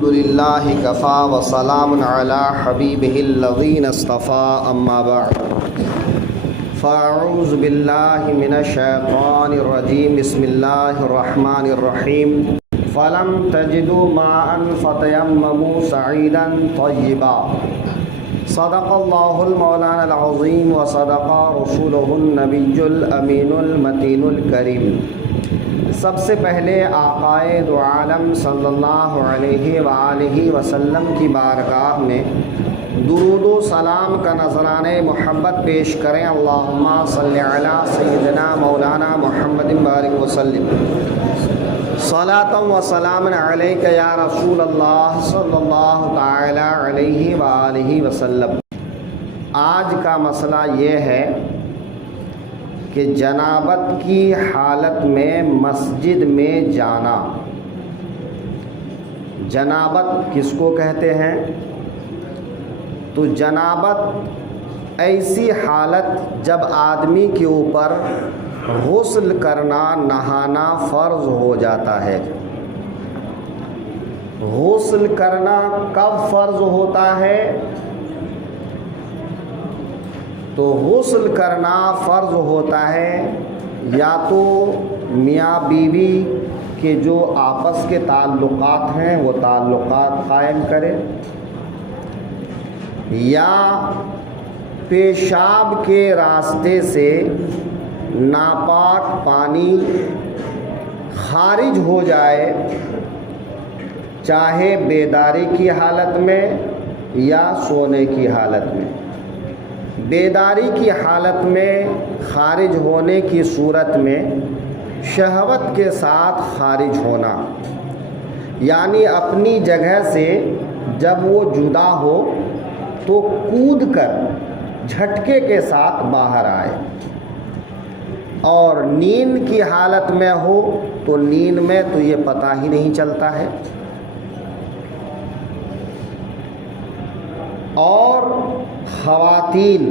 الحمدللہ کفا وسلام علی حبیبہ الذین اصطفیٰ اما بعد فاعوذ باللہ من الشیطان الرجیم بسم اللہ الرحمن الرحیم فلم تجدوا ماء فتیمموا صعیدا طیبا صدق اللہ المولانا العظیم وصدق رسولہ النبی الامین المتین الکریم۔ سب سے پہلے آقائے دو عالم صلی اللہ علیہ وآلہ وسلم کی بارگاہ میں درود و سلام کا نذرانہ محبت پیش کریں۔ اللہم صلی علی سیدنا مولانا محمد بارک وسلم صلاۃ و سلام علیک یا رسول اللہ صلی اللہ تعالی علیہ وآلہ وسلم۔ آج کا مسئلہ یہ ہے کہ جنابت کی حالت میں مسجد میں جانا۔ جنابت کس کو کہتے ہیں؟ تو جنابت ایسی حالت جب آدمی کے اوپر غسل کرنا نہانا فرض ہو جاتا ہے۔ غسل کرنا کب فرض ہوتا ہے؟ تو غسل کرنا فرض ہوتا ہے یا تو میاں بیوی کے جو آپس کے تعلقات ہیں وہ تعلقات قائم کرے، یا پیشاب کے راستے سے ناپاک پانی خارج ہو جائے، چاہے بیداری کی حالت میں یا سونے کی حالت میں۔ بیداری کی حالت میں خارج ہونے کی صورت میں شہوت کے ساتھ خارج ہونا، یعنی اپنی جگہ سے جب وہ جدا ہو تو کود کر جھٹکے کے ساتھ باہر آئے، اور نیند کی حالت میں ہو تو نیند میں تو یہ پتہ ہی نہیں چلتا ہے۔ اور خواتین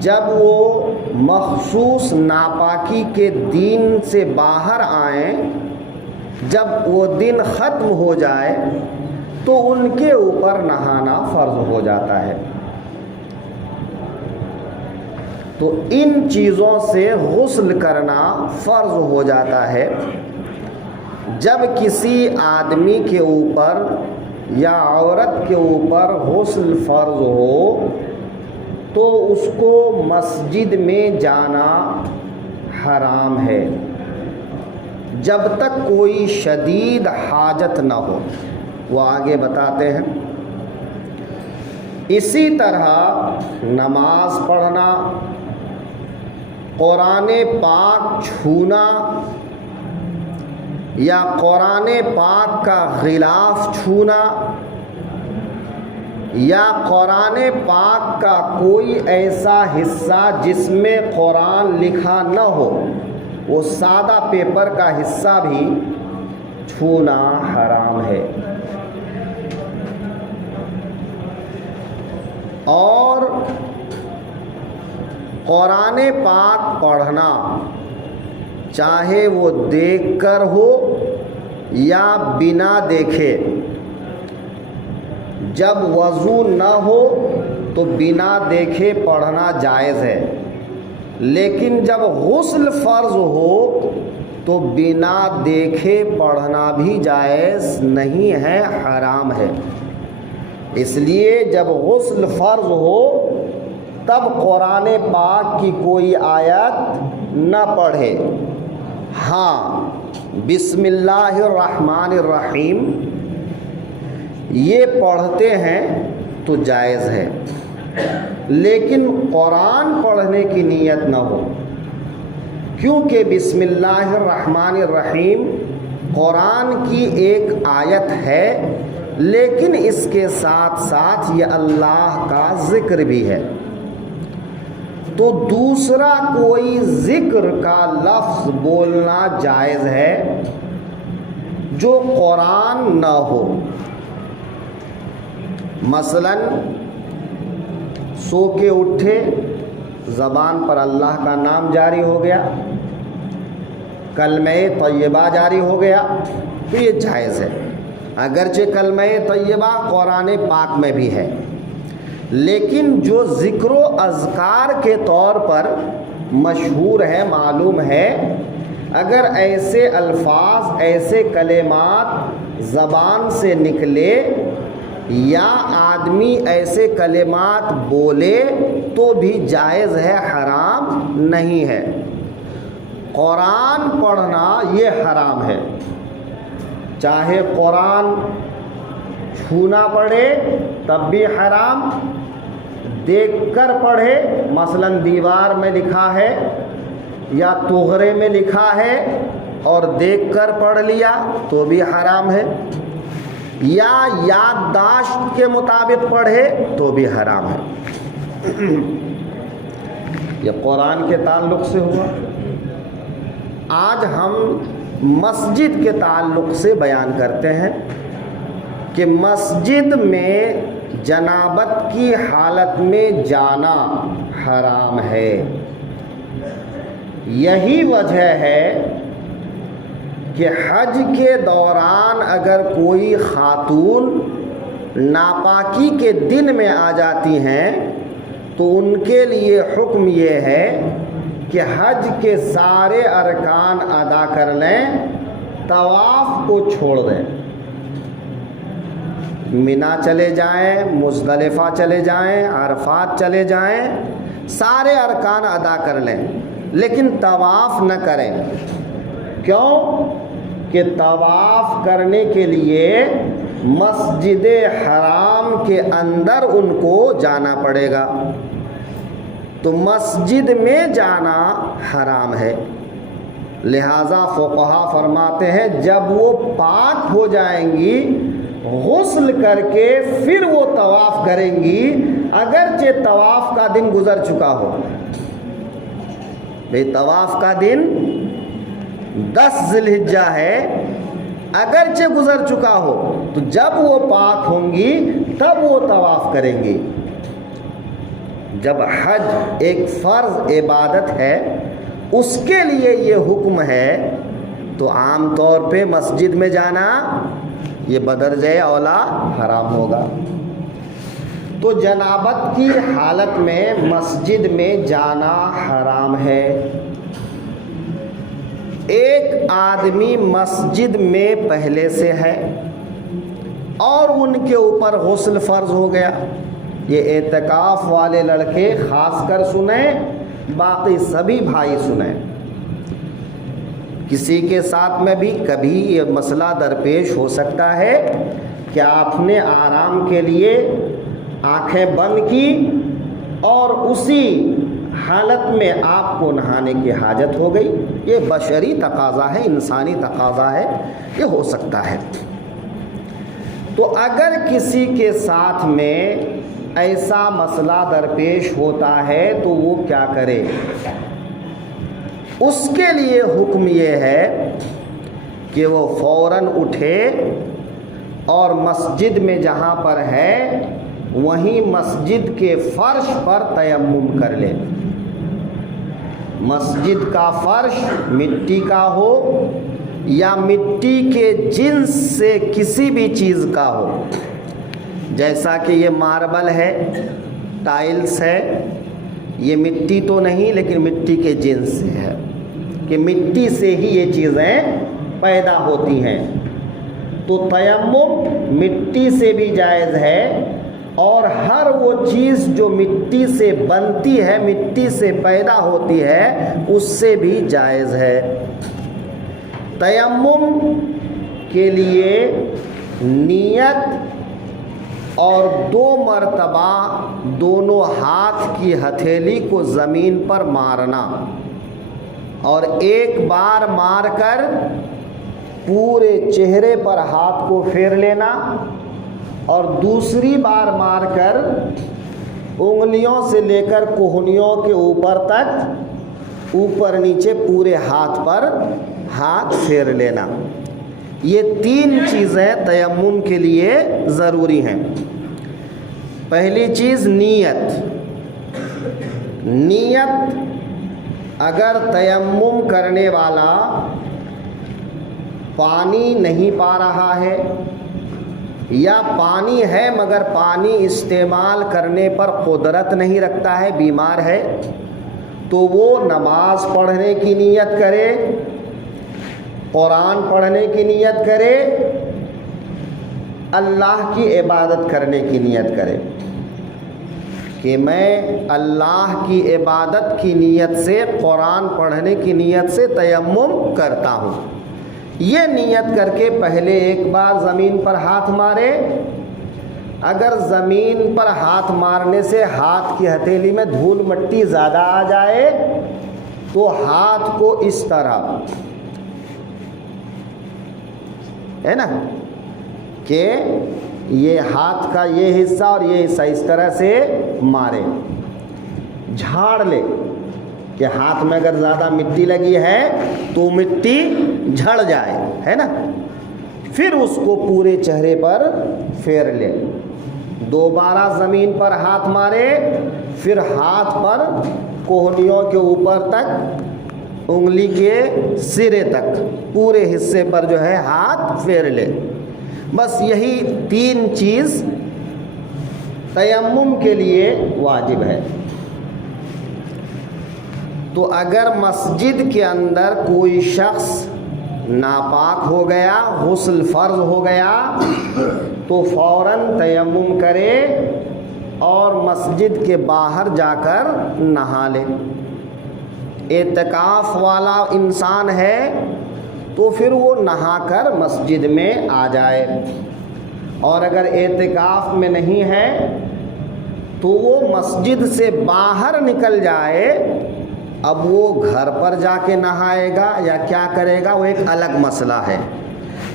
جب وہ مخصوص ناپاکی کے دن سے باہر آئیں، جب وہ دن ختم ہو جائے تو ان کے اوپر نہانا فرض ہو جاتا ہے۔ تو ان چیزوں سے غسل کرنا فرض ہو جاتا ہے۔ جب کسی آدمی کے اوپر یا عورت کے اوپر غسل فرض ہو تو اس کو مسجد میں جانا حرام ہے جب تک کوئی شدید حاجت نہ ہو۔ وہ آگے بتاتے ہیں، اسی طرح نماز پڑھنا، قرآن پاک چھونا یا قرآن پاک کا غلاف چھونا یا قرآن پاک کا کوئی ایسا حصہ جس میں قرآن لکھا نہ ہو، وہ سادہ پیپر کا حصہ بھی چھونا حرام ہے۔ اور قرآن پاک پڑھنا چاہے وہ دیکھ کر ہو یا بنا دیکھے، جب وضو نہ ہو تو بنا دیکھے پڑھنا جائز ہے، لیکن جب غسل فرض ہو تو بنا دیکھے پڑھنا بھی جائز نہیں ہے، حرام ہے۔ اس لیے جب غسل فرض ہو تب قرآن پاک کی کوئی آیت نہ پڑھے۔ ہاں، بسم اللہ الرحمن الرحیم یہ پڑھتے ہیں تو جائز ہے، لیکن قرآن پڑھنے کی نیت نہ ہو، کیونکہ بسم اللہ الرحمن الرحیم قرآن کی ایک آیت ہے، لیکن اس کے ساتھ ساتھ یہ اللہ کا ذکر بھی ہے۔ تو دوسرا کوئی ذکر کا لفظ بولنا جائز ہے جو قرآن نہ ہو۔ مثلاً سو کے اٹھے، زبان پر اللہ کا نام جاری ہو گیا، کلمہ طیبہ جاری ہو گیا، تو یہ جائز ہے، اگرچہ کلمہ طیبہ قرآن پاک میں بھی ہے، لیکن جو ذکر و اذکار کے طور پر مشہور ہے، معلوم ہے، اگر ایسے الفاظ، ایسے کلمات زبان سے نکلے یا آدمی ایسے کلمات بولے تو بھی جائز ہے، حرام نہیں ہے۔ قرآن پڑھنا یہ حرام ہے، چاہے قرآن چھونا پڑے تب بھی حرام، دیکھ کر پڑھے، مثلا دیوار میں لکھا ہے یا توغرے میں لکھا ہے اور دیکھ کر پڑھ لیا تو بھی حرام ہے، یا یادداشت کے مطابق پڑھے تو بھی حرام ہے۔ یہ قرآن کے تعلق سے ہوا۔ آج ہم مسجد کے تعلق سے بیان کرتے ہیں کہ مسجد میں جنابت کی حالت میں جانا حرام ہے۔ یہی وجہ ہے کہ حج کے دوران اگر کوئی خاتون ناپاکی کے دن میں آ جاتی ہیں تو ان کے لیے حکم یہ ہے کہ حج کے سارے ارکان ادا کر لیں، طواف کو چھوڑ دیں، منی چلے جائیں، مزدلفہ چلے جائیں، عرفات چلے جائیں، سارے ارکان ادا کر لیں، لیکن طواف نہ کریں۔ کیوں؟ کہ طواف کرنے کے لیے مسجد حرام کے اندر ان کو جانا پڑے گا، تو مسجد میں جانا حرام ہے۔ لہذا فقہا فرماتے ہیں جب وہ پاک ہو جائیں گی، غسل کر کے پھر وہ طواف کریں گی، اگرچہ طواف کا دن گزر چکا ہو۔ بھئی طواف کا دن 10 ذی الحجہ ہے، اگرچہ گزر چکا ہو، تو جب وہ پاک ہوں گی تب وہ طواف کریں گی۔ جب حج ایک فرض عبادت ہے، اس کے لیے یہ حکم ہے، تو عام طور پہ مسجد میں جانا یہ بدرجہ اولا حرام ہوگا۔ تو جنابت کی حالت میں مسجد میں جانا حرام ہے۔ ایک آدمی مسجد میں پہلے سے ہے اور ان کے اوپر غسل فرض ہو گیا، یہ اعتکاف والے لڑکے خاص کر سنیں، باقی سبھی بھائی سنیں۔ کسی کے ساتھ میں بھی کبھی یہ مسئلہ درپیش ہو سکتا ہے کہ آپ نے آرام کے لیے آنکھیں بند کی اور اسی حالت میں آپ کو نہانے کی حاجت ہو گئی، یہ بشری تقاضا ہے، انسانی تقاضا ہے، یہ ہو سکتا ہے۔ تو اگر کسی کے ساتھ میں ایسا مسئلہ درپیش ہوتا ہے تو وہ کیا کرے؟ اس کے لیے حکم یہ ہے کہ وہ فوراً اٹھے اور مسجد میں جہاں پر ہے وہیں مسجد کے فرش پر تیمم کر لے۔ مسجد کا فرش مٹی کا ہو یا مٹی کے جنس سے کسی بھی چیز کا ہو، جیسا کہ یہ ماربل ہے، ٹائلز ہے، یہ مٹی تو نہیں لیکن مٹی کے جنس سے ہے، کہ مٹی سے ہی یہ چیزیں پیدا ہوتی ہیں۔ تو تیمم مٹی سے بھی جائز ہے، اور ہر وہ چیز جو مٹی سے بنتی ہے، مٹی سے پیدا ہوتی ہے، اس سے بھی جائز ہے۔ تیمم کے لیے نیت اور 2 مرتبہ دونوں ہاتھ کی ہتھیلی کو زمین پر مارنا، اور ایک بار مار کر پورے چہرے پر ہاتھ کو پھیر لینا، اور دوسری بار مار کر انگلیوں سے لے کر کوہنیوں کے اوپر تک، اوپر نیچے پورے ہاتھ پر ہاتھ پھیر لینا۔ یہ 3 چیزیں تیمم کے لیے ضروری ہیں۔ پہلی چیز نیت۔ نیت اگر تیمم کرنے والا پانی نہیں پا رہا ہے یا پانی ہے مگر پانی استعمال کرنے پر قدرت نہیں رکھتا ہے، بیمار ہے، تو وہ نماز پڑھنے کی نیت کرے، قرآن پڑھنے کی نیت کرے، اللہ کی عبادت کرنے کی نیت کرے کہ میں اللہ کی عبادت کی نیت سے، قرآن پڑھنے کی نیت سے تیمم کرتا ہوں۔ یہ نیت کر کے پہلے ایک بار زمین پر ہاتھ مارے۔ اگر زمین پر ہاتھ مارنے سے ہاتھ کی ہتھیلی میں دھول مٹی زیادہ آ جائے تو ہاتھ کو اس طرح، ہے نا، کہ یہ ہاتھ کا یہ حصہ اور یہ حصہ اس طرح سے مارے، جھاڑ لے کہ ہاتھ میں اگر زیادہ مٹی لگی ہے تو مٹی جھڑ جائے، ہے نا۔ پھر اس کو پورے چہرے پر پھیر لے، دوبارہ زمین پر ہاتھ مارے، پھر ہاتھ پر کوہنیوں کے اوپر تک، انگلی کے سرے تک، پورے حصے پر جو ہے ہاتھ پھیر لے۔ بس یہی 3 چیز تیمم کے لیے واجب ہے۔ تو اگر مسجد کے اندر کوئی شخص ناپاک ہو گیا، غسل فرض ہو گیا، تو فوراً تیمم کرے اور مسجد کے باہر جا کر نہا لے۔ اعتکاف والا انسان ہے تو پھر وہ نہا کر مسجد میں آ جائے، اور اگر اعتکاف میں نہیں ہے تو وہ مسجد سے باہر نکل جائے۔ اب وہ گھر پر جا کے نہائے گا یا کیا کرے گا وہ ایک الگ مسئلہ ہے،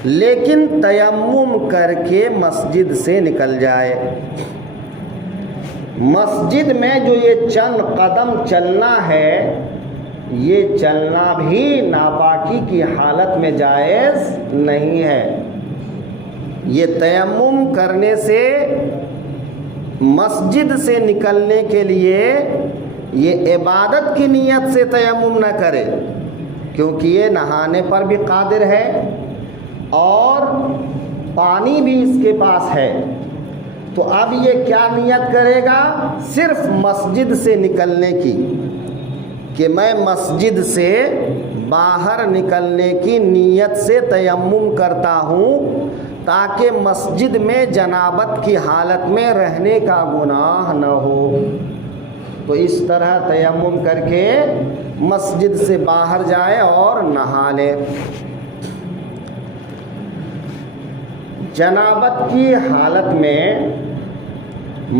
لیکن تیمم کر کے مسجد سے نکل جائے۔ مسجد میں جو یہ چند قدم چلنا ہے، یہ چلنا بھی ناپاکی کی حالت میں جائز نہیں ہے۔ یہ تیمم کرنے سے، مسجد سے نکلنے کے لیے یہ عبادت کی نیت سے تیمم نہ کرے، کیونکہ یہ نہانے پر بھی قادر ہے اور پانی بھی اس کے پاس ہے۔ تو اب یہ کیا نیت کرے گا؟ صرف مسجد سے نکلنے کی، کہ میں مسجد سے باہر نکلنے کی نیت سے تیمم کرتا ہوں تاکہ مسجد میں جنابت کی حالت میں رہنے کا گناہ نہ ہو۔ تو اس طرح تیمم کر کے مسجد سے باہر جائے اور نہا لے۔ جنابت کی حالت میں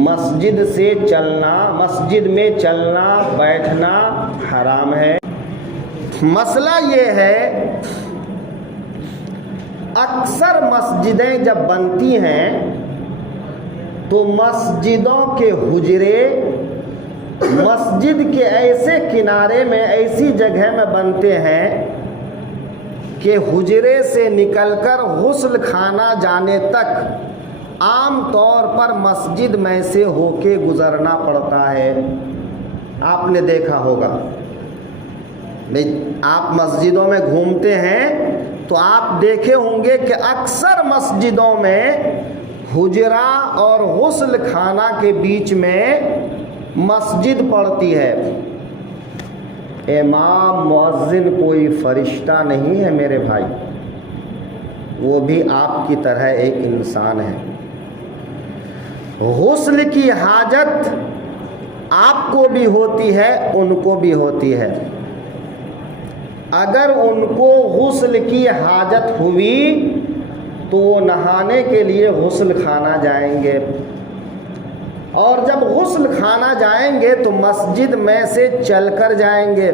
مسجد سے چلنا، مسجد میں چلنا بیٹھنا حرام ہے۔ مسئلہ یہ ہے، اکثر مسجدیں جب بنتی ہیں تو مسجدوں کے حجرے مسجد کے ایسے کنارے میں، ایسی جگہ میں بنتے ہیں کہ حجرے سے نکل کر غسل خانہ جانے تک عام طور پر مسجد میں سے ہو کے گزرنا پڑتا ہے۔ آپ نے دیکھا ہوگا، آپ مسجدوں میں گھومتے ہیں تو آپ دیکھے ہوں گے کہ اکثر مسجدوں میں حجرہ اور غسل خانہ کے بیچ میں مسجد پڑتی ہے۔ امام مؤذن کوئی فرشتہ نہیں ہے میرے بھائی، وہ بھی آپ کی طرح ایک انسان ہے۔ غسل کی حاجت آپ کو بھی ہوتی ہے، ان کو بھی ہوتی ہے۔ اگر ان کو غسل کی حاجت ہوئی تو وہ نہانے کے لیے غسل خانہ جائیں گے، اور جب غسل خانہ جائیں گے تو مسجد میں سے چل کر جائیں گے۔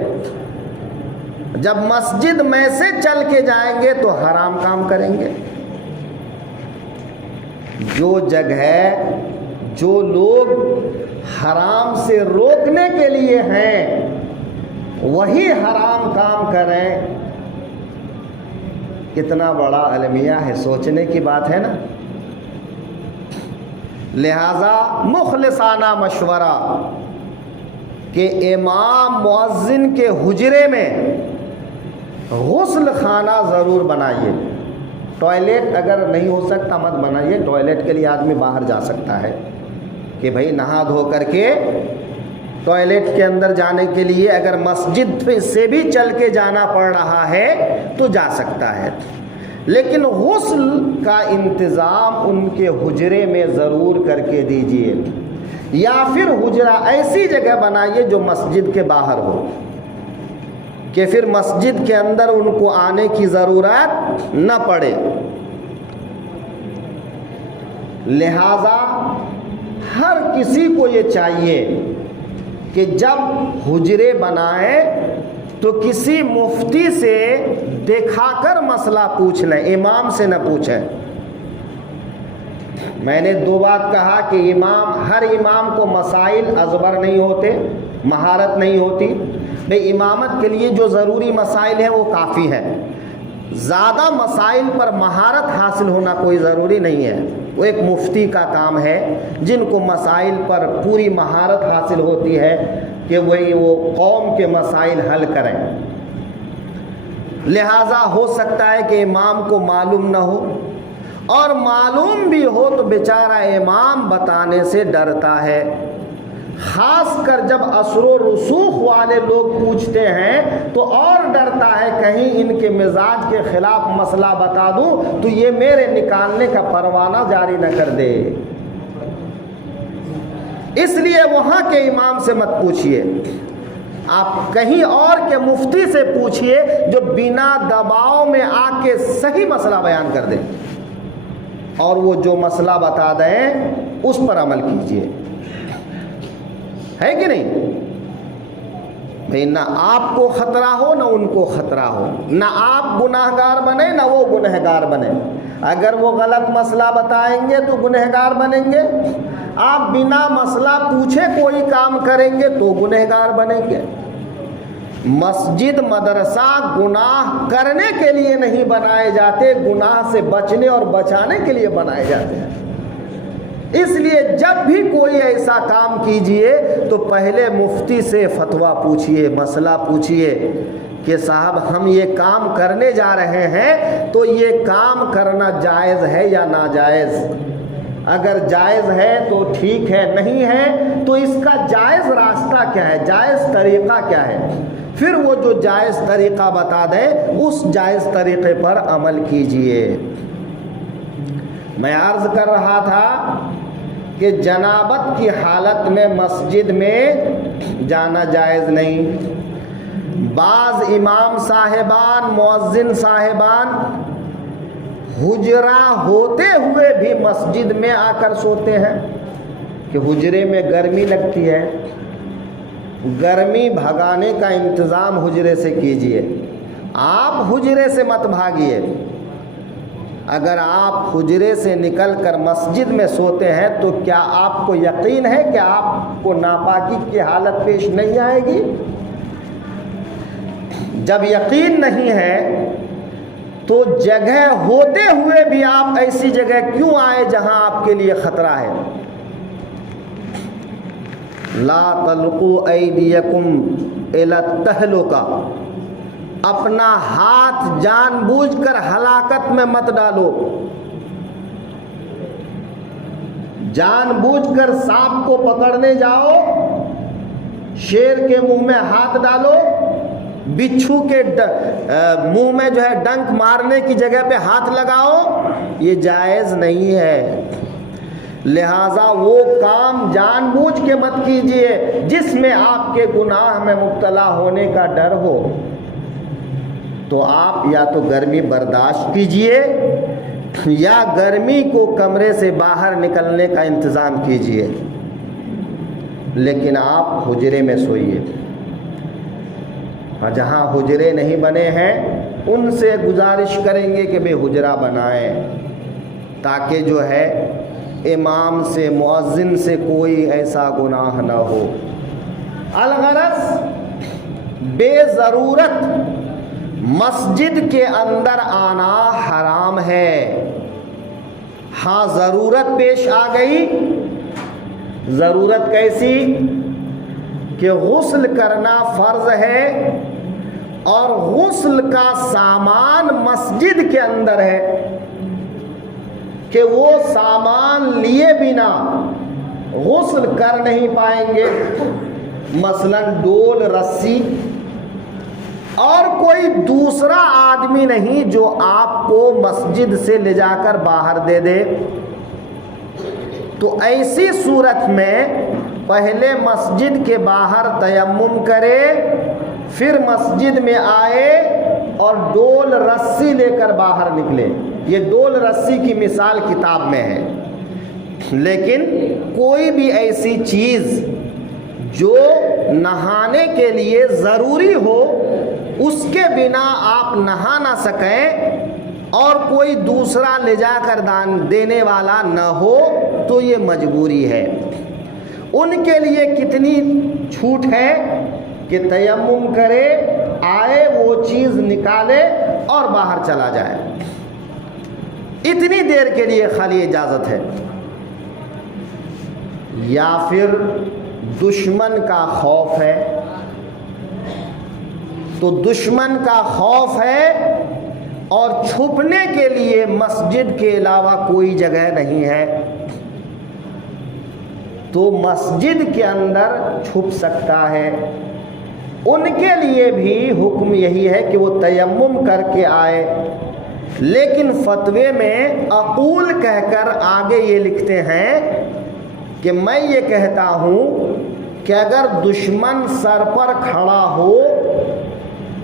جب مسجد میں سے چل کے جائیں گے تو حرام کام کریں گے۔ جو جگہ، جو لوگ حرام سے روکنے کے لیے ہیں وہی حرام کام کریں، کتنا بڑا المیہ ہے، سوچنے کی بات ہے نا۔ لہذا مخلصانہ مشورہ کہ امام مؤذن کے حجرے میں غسل خانہ ضرور بنائیے۔ ٹوائلٹ اگر نہیں ہو سکتا مت بنائیے، ٹوائلٹ کے لیے آدمی باہر جا سکتا ہے کہ بھائی نہا دھو کر کے ٹوائلٹ کے اندر جانے کے لیے اگر مسجد سے بھی چل کے جانا پڑ رہا ہے تو جا سکتا ہے، لیکن غسل کا انتظام ان کے حجرے میں ضرور کر کے دیجئے، یا پھر حجرہ ایسی جگہ بنائیے جو مسجد کے باہر ہو کہ پھر مسجد کے اندر ان کو آنے کی ضرورت نہ پڑے۔ لہذا ہر کسی کو یہ چاہیے کہ جب حجرے بنائے تو کسی مفتی سے دکھا کر مسئلہ پوچھ لیں، امام سے نہ پوچھیں۔ میں نے دو بات کہا کہ ہر امام کو مسائل ازبر نہیں ہوتے، مہارت نہیں ہوتی۔ بھئی امامت کے لیے جو ضروری مسائل ہیں وہ کافی ہیں، زیادہ مسائل پر مہارت حاصل ہونا کوئی ضروری نہیں ہے، وہ ایک مفتی کا کام ہے جن کو مسائل پر پوری مہارت حاصل ہوتی ہے کہ وہ قوم کے مسائل حل کریں۔ لہٰذا ہو سکتا ہے کہ امام کو معلوم نہ ہو، اور معلوم بھی ہو تو بیچارہ امام بتانے سے ڈرتا ہے، خاص کر جب اثر و رسوخ والے لوگ پوچھتے ہیں تو اور ڈرتا ہے کہیں ان کے مزاج کے خلاف مسئلہ بتا دوں تو یہ میرے نکالنے کا پروانہ جاری نہ کر دے۔ اس لیے وہاں کے امام سے مت پوچھئے، آپ کہیں اور کے مفتی سے پوچھئے جو بنا دباؤ میں آ کے صحیح مسئلہ بیان کر دیں، اور وہ جو مسئلہ بتا دیں اس پر عمل کیجئے، ہے کہ نہیں؟ بھئی نہ آپ کو خطرہ ہو نہ ان کو خطرہ ہو، نہ آپ گنہگار بنے نہ وہ گنہگار بنے۔ اگر وہ غلط مسئلہ بتائیں گے تو گنہگار بنیں گے، آپ بنا مسئلہ پوچھے کوئی کام کریں گے تو گنہگار بنیں گے۔ مسجد مدرسہ گناہ کرنے کے لیے نہیں بنائے جاتے، گناہ سے بچنے اور بچانے کے لیے بنائے جاتے ہیں۔ اس لیے جب بھی کوئی ایسا کام کیجئے تو پہلے مفتی سے فتویٰ پوچھئے، مسئلہ پوچھئے کہ صاحب ہم یہ کام کرنے جا رہے ہیں تو یہ کام کرنا جائز ہے یا ناجائز؟ اگر جائز ہے تو ٹھیک ہے، نہیں ہے تو اس کا جائز راستہ کیا ہے، جائز طریقہ کیا ہے، پھر وہ جو جائز طریقہ بتا دیں اس جائز طریقے پر عمل کیجئے۔ میں عرض کر رہا تھا کہ جنابت کی حالت میں مسجد میں جانا جائز نہیں۔ بعض امام صاحبان، مؤذن صاحبان حجرہ ہوتے ہوئے بھی مسجد میں آ کر سوتے ہیں کہ حجرے میں گرمی لگتی ہے۔ گرمی بھگانے کا انتظام حجرے سے کیجئے، آپ حجرے سے مت بھاگیے۔ اگر آپ حجرے سے نکل کر مسجد میں سوتے ہیں تو کیا آپ کو یقین ہے کہ آپ کو ناپاکی کی حالت پیش نہیں آئے گی؟ جب یقین نہیں ہے تو جگہ ہوتے ہوئے بھی آپ ایسی جگہ کیوں آئے جہاں آپ کے لیے خطرہ ہے؟ لا تلقوا ایدیکم الی التہلکہ، اپنا ہاتھ جان بوجھ کر ہلاکت میں مت ڈالو۔ جان بوجھ کر سانپ کو پکڑنے جاؤ، شیر کے منہ میں ہاتھ ڈالو، بچھو کے منہ میں جو ہے ڈنک مارنے کی جگہ پہ ہاتھ لگاؤ، یہ جائز نہیں ہے۔ لہٰذا وہ کام جان بوجھ کے مت کیجئے جس میں آپ کے گناہ میں مبتلا ہونے کا ڈر ہو۔ تو آپ یا تو گرمی برداشت کیجئے یا گرمی کو کمرے سے باہر نکلنے کا انتظام کیجئے، لیکن آپ حجرے میں سوئیے۔ جہاں حجرے نہیں بنے ہیں ان سے گزارش کریں گے کہ بے حجرہ بنائیں، تاکہ جو ہے امام سے، مؤذن سے کوئی ایسا گناہ نہ ہو۔ الغرض بے ضرورت مسجد کے اندر آنا حرام ہے۔ ہاں ضرورت پیش آ گئی، ضرورت کیسی کہ غسل کرنا فرض ہے اور غسل کا سامان مسجد کے اندر ہے، کہ وہ سامان لیے بنا غسل کر نہیں پائیں گے، مثلا ڈول، رسی، اور کوئی دوسرا آدمی نہیں جو آپ کو مسجد سے لے جا کر باہر دے دے، تو ایسی صورت میں پہلے مسجد کے باہر تیمم کرے، پھر مسجد میں آئے اور ڈول رسی لے کر باہر نکلے۔ یہ ڈول رسی کی مثال کتاب میں ہے، لیکن کوئی بھی ایسی چیز جو نہانے کے لیے ضروری ہو، اس کے بنا آپ نہا نہ سکیں اور کوئی دوسرا لے جا کر دان دینے والا نہ ہو تو یہ مجبوری ہے۔ ان کے لیے کتنی چھوٹ ہے کہ تیمم کرے، آئے، وہ چیز نکالے اور باہر چلا جائے، اتنی دیر کے لیے خالی اجازت ہے۔ یا پھر دشمن کا خوف ہے، تو دشمن کا خوف ہے اور چھپنے کے لیے مسجد کے علاوہ کوئی جگہ نہیں ہے، تو مسجد کے اندر چھپ سکتا ہے۔ ان کے لیے بھی حکم یہی ہے کہ وہ تیمم کر کے آئے، لیکن فتوے میں اقول کہہ کر آگے یہ لکھتے ہیں کہ میں یہ کہتا ہوں کہ اگر دشمن سر پر کھڑا ہو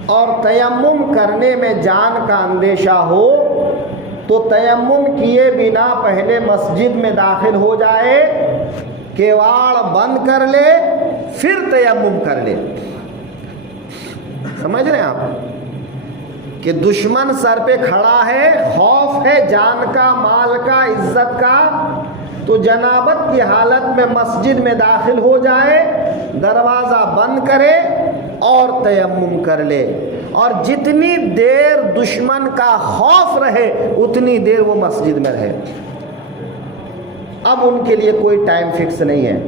اور تیمم کرنے میں جان کا اندیشہ ہو تو تیمم کیے بنا پہلے مسجد میں داخل ہو جائے، کیواڑ بند کر لے، پھر تیمم کر لے۔ سمجھ رہے ہیں آپ کہ دشمن سر پہ کھڑا ہے، خوف ہے جان کا، مال کا، عزت کا، تو جنابت کی حالت میں مسجد میں داخل ہو جائے، دروازہ بند کرے اور تیمم کر لے، اور جتنی دیر دشمن کا خوف رہے اتنی دیر وہ مسجد میں رہے۔ اب ان کے لیے کوئی ٹائم فکس نہیں ہے،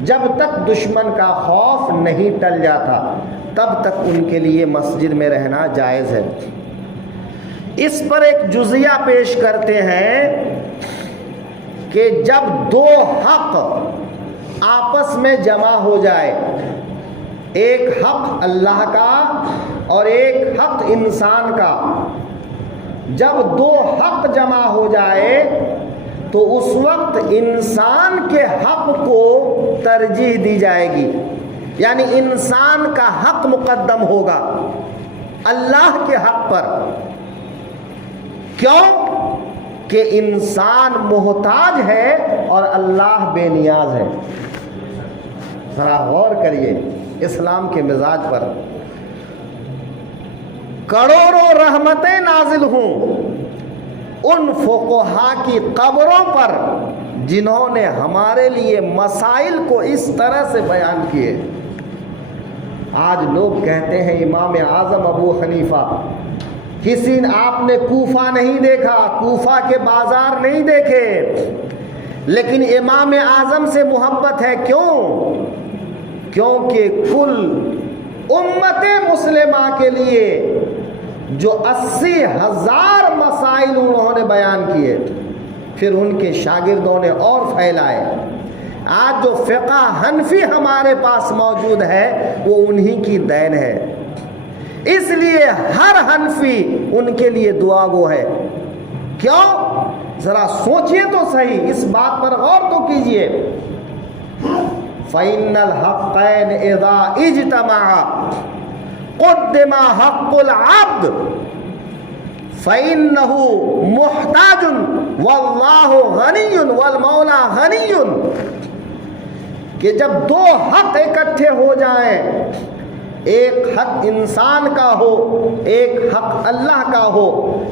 جب تک دشمن کا خوف نہیں ٹل جاتا تب تک ان کے لیے مسجد میں رہنا جائز ہے۔ اس پر ایک جزیہ پیش کرتے ہیں کہ جب دو حق آپس میں جمع ہو جائے، ایک حق اللہ کا اور ایک حق انسان کا، جب دو حق جمع ہو جائے تو اس وقت انسان کے حق کو ترجیح دی جائے گی، یعنی انسان کا حق مقدم ہوگا اللہ کے حق پر۔ کیوں؟ کہ انسان محتاج ہے اور اللہ بے نیاز ہے۔ ذرا غور کریے اسلام کے مزاج پر۔ کروڑوں رحمتیں نازل ہوں ان فقہا کی قبروں پر جنہوں نے ہمارے لیے مسائل کو اس طرح سے بیان کیے۔ آج لوگ کہتے ہیں امام اعظم ابو حنیفہ، کسی نے آپ نے کوفہ نہیں دیکھا، کوفہ کے بازار نہیں دیکھے، لیکن امام اعظم سے محبت ہے۔ کیوں؟ کیونکہ کل امت مسلمہ کے لیے جو 80,000 مسائل انہوں نے بیان کیے، پھر ان کے شاگردوں نے اور پھیلائے۔ آج جو فقہ حنفی ہمارے پاس موجود ہے وہ انہی کی دین ہے، اس لیے ہر حنفی ان کے لیے دعا گو ہے۔ کیوں؟ ذرا سوچئے تو صحیح، اس بات پر غور تو کیجئے۔ فَإِنَّ الْحَقَّيْنِ إِذَا اجْتَمَعَا قُدِّمَ حَقُّ الْعَبْدِ فَإِنَّهُ مُحْتَاجٌ وَاللَّهُ غَنِيٌّ وَالْمَوْلَى غَنِيٌّ، کہ جب دو حق اکٹھے ہو جائیں، ایک حق انسان کا ہو، ایک حق اللہ کا ہو،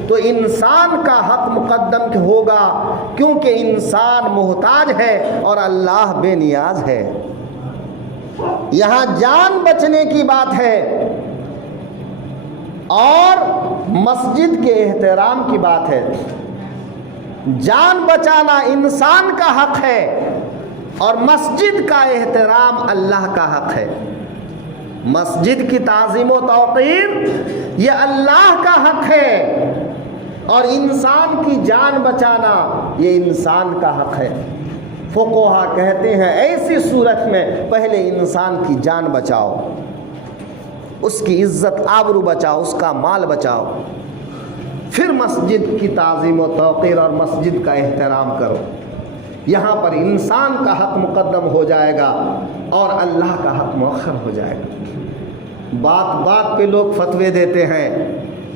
تو انسان کا حق مقدم ہوگا کیونکہ انسان محتاج ہے اور اللہ بے نیاز ہے۔ یہاں جان بچنے کی بات ہے اور مسجد کے احترام کی بات ہے۔ جان بچانا انسان کا حق ہے اور مسجد کا احترام اللہ کا حق ہے۔ مسجد کی تعظیم و توقیر یہ اللہ کا حق ہے، اور انسان کی جان بچانا یہ انسان کا حق ہے۔ فقہا کہتے ہیں ایسی صورت میں پہلے انسان کی جان بچاؤ، اس کی عزت آبرو بچاؤ، اس کا مال بچاؤ، پھر مسجد کی تعظیم و توقیر اور مسجد کا احترام کرو۔ یہاں پر انسان کا حق مقدم ہو جائے گا اور اللہ کا حق مؤخر ہو جائے گا۔ بات بات پہ لوگ فتوے دیتے ہیں،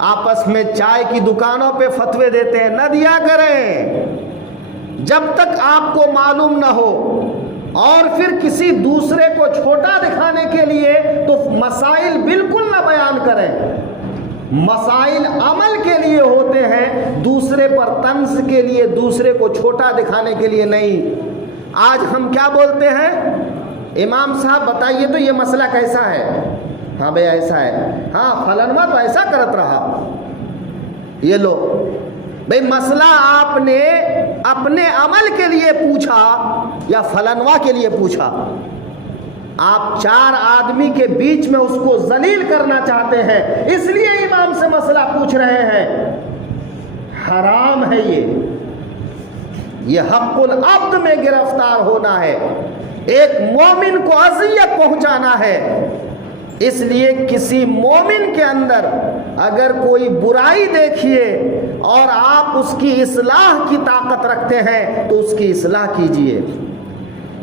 آپس میں چائے کی دکانوں پہ فتوے دیتے ہیں، نہ دیا کریں جب تک آپ کو معلوم نہ ہو، اور پھر کسی دوسرے کو چھوٹا دکھانے کے لیے تو مسائل بالکل نہ بیان کریں۔ مسائل عمل کے لیے ہوتے ہیں، دوسرے پر طنز کے لیے، دوسرے کو چھوٹا دکھانے کے لیے نہیں۔ آج ہم کیا بولتے ہیں؟ امام صاحب بتائیے تو یہ مسئلہ کیسا ہے؟ ہاں بھئی ایسا ہے، ہاں فلانوا تو ایسا کرت رہا۔ یہ لو بھئی مسئلہ آپ نے اپنے عمل کے لیے پوچھا یا فلانوا کے لیے پوچھا؟ آپ چار آدمی کے بیچ میں اس کو ذلیل کرنا چاہتے ہیں، اس لیے امام سے مسئلہ پوچھ رہے ہیں۔ حرام ہے یہ حق العبد میں گرفتار ہونا ہے، ایک مومن کو اذیت پہنچانا ہے۔ اس لیے کسی مومن کے اندر اگر کوئی برائی دیکھیے اور آپ اس کی اصلاح کی طاقت رکھتے ہیں تو اس کی اصلاح کیجئے،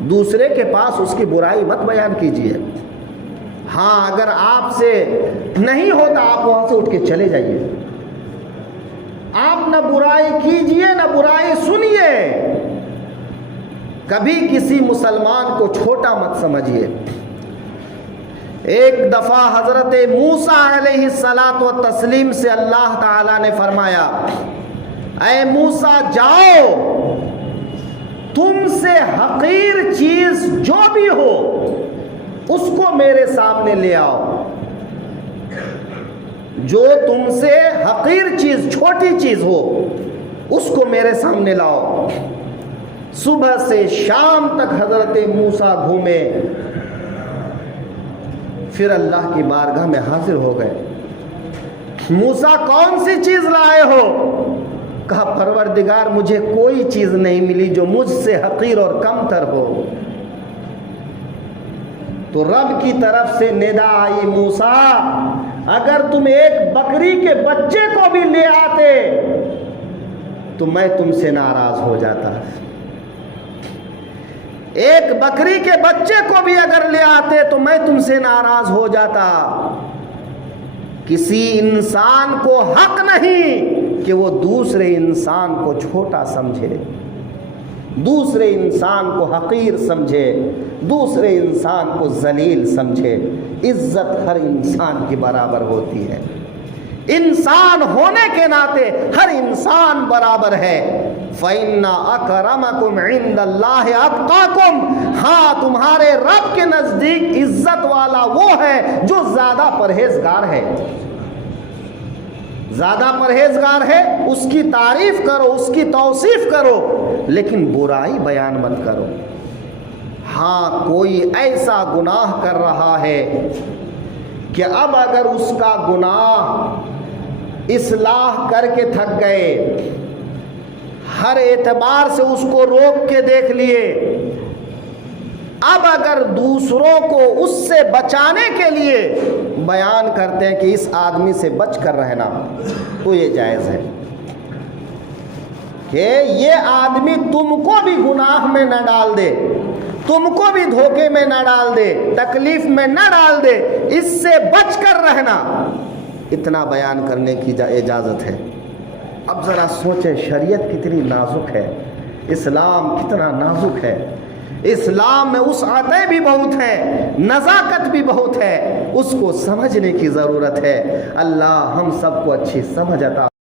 دوسرے کے پاس اس کی برائی مت بیان کیجئے۔ ہاں اگر آپ سے نہیں ہوتا آپ وہاں سے اٹھ کے چلے جائیے، آپ نہ برائی کیجئے نہ برائی سنیے، کبھی کسی مسلمان کو چھوٹا مت سمجھیے۔ ایک دفعہ حضرت موسیٰ علیہ الصلاۃ والتسلیم سے اللہ تعالیٰ نے فرمایا، اے موسیٰ جاؤ، تم سے حقیر چیز جو بھی ہو اس کو میرے سامنے لے آؤ۔ جو تم سے حقیر چیز، چھوٹی چیز ہو اس کو میرے سامنے لاؤ۔ صبح سے شام تک حضرت موسیٰ گھومے، پھر اللہ کی بارگاہ میں حاضر ہو گئے۔ موسیٰ کون سی چیز لائے ہو؟ کہا پروردگار مجھے کوئی چیز نہیں ملی جو مجھ سے حقیر اور کم تر ہو۔ تو رب کی طرف سے ندا آئی، موسیٰ اگر تم ایک بکری کے بچے کو بھی لے آتے تو میں تم سے ناراض ہو جاتا۔ ایک بکری کے بچے کو بھی اگر لے آتے تو میں تم سے ناراض ہو جاتا۔ کسی انسان کو حق نہیں کہ وہ دوسرے انسان کو چھوٹا سمجھے، دوسرے انسان کو حقیر سمجھے، دوسرے انسان کو ذلیل سمجھے۔ عزت ہر انسان کی برابر ہوتی ہے، انسان ہونے کے ناطے ہر انسان برابر ہے۔ فَإِنَّ أَكْرَمَكُمْ عِنْدَ اللَّهِ أَتْقَاكُمْ، ہاں تمہارے رب کے نزدیک عزت والا وہ ہے جو زیادہ پرہیزگار ہے۔ زیادہ پرہیزگار ہے، اس کی تعریف کرو، اس کی توصیف کرو، لیکن برائی بیان مت کرو۔ ہاں کوئی ایسا گناہ کر رہا ہے کہ اب اگر اس کا گناہ اصلاح کر کے تھک گئے، ہر اعتبار سے اس کو روک کے دیکھ لیے، اب اگر دوسروں کو اس سے بچانے کے لیے بیان کرتے ہیں کہ اس آدمی سے بچ کر رہنا، تو یہ جائز ہے کہ یہ آدمی تم کو بھی گناہ میں نہ ڈال دے، تم کو بھی دھوکے میں نہ ڈال دے، تکلیف میں نہ ڈال دے، اس سے بچ کر رہنا، اتنا بیان کرنے کی اجازت ہے۔ اب ذرا سوچیں شریعت کتنی نازک ہے، اسلام کتنا نازک ہے۔ اسلام میں وسعتیں بھی بہت ہیں، نزاکت بھی بہت ہے، اس کو سمجھنے کی ضرورت ہے۔ اللہ ہم سب کو اچھی سمجھ عطا